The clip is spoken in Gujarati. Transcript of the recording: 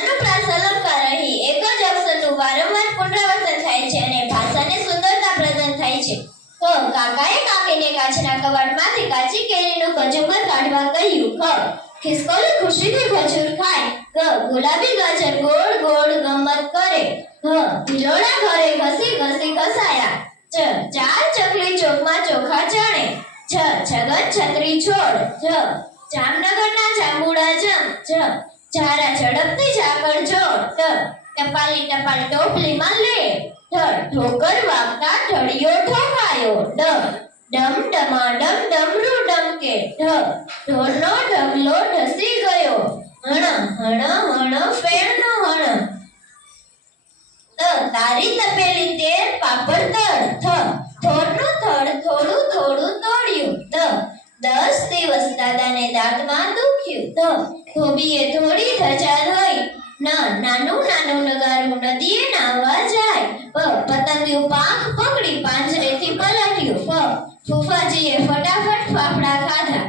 અનુપ્રાસ અલંકાર અહીં એક જ અક્ષરનું વારંવાર પુનરાવર્તન થાય છે અને ભાષાને સુંદરતા પ્રદાન થાય છે. કાકાએ કાકીને કાચના કબાટમાંથી કાચી કેરીનું કચુંબર કાઢવા કહ્યું. ખિસકોલી ખુશીથી ખજૂર ખાય. ગુલાબી ગાજર ગોળ ગોળ ગમત કરે. ભિલોડા ઘરે ઘસી ઘસી ઘસાયા. ચાર ચકલી ચોકમાં ચોખા ચણે. છગન છત્રી છોડ. જામનગરના જાંબુડા જમ. ઝારા ઝડપથી ઝાકળ જોડ. ટપાલી ટપાલ ટોપલીમાં લે. ઠોકર વાગતા ઠળિયો ઠોકાયો. ડમ ડમાડમ ડમરું ડમકે. ઢોરનો ઢગલો ઢસી ગયો. હણ ફેણનો હણ. તારી તપેલી તેર પાપડ તળ. થોરનું થડ થોડું થોડું તોડ્યું. 10 દિવસ દાદાને દાંતમાં દુખ્યું. ધોબીએ થોડી ધજા ધોઈ. નાનું નાનું નગારું નદીએ નાવા જાય. પતંગિયું પાંખ પકડી પાંજરેથી પલટ્યું. ફૂફાજીએ ફટાફટ ફાફડા ખાધા.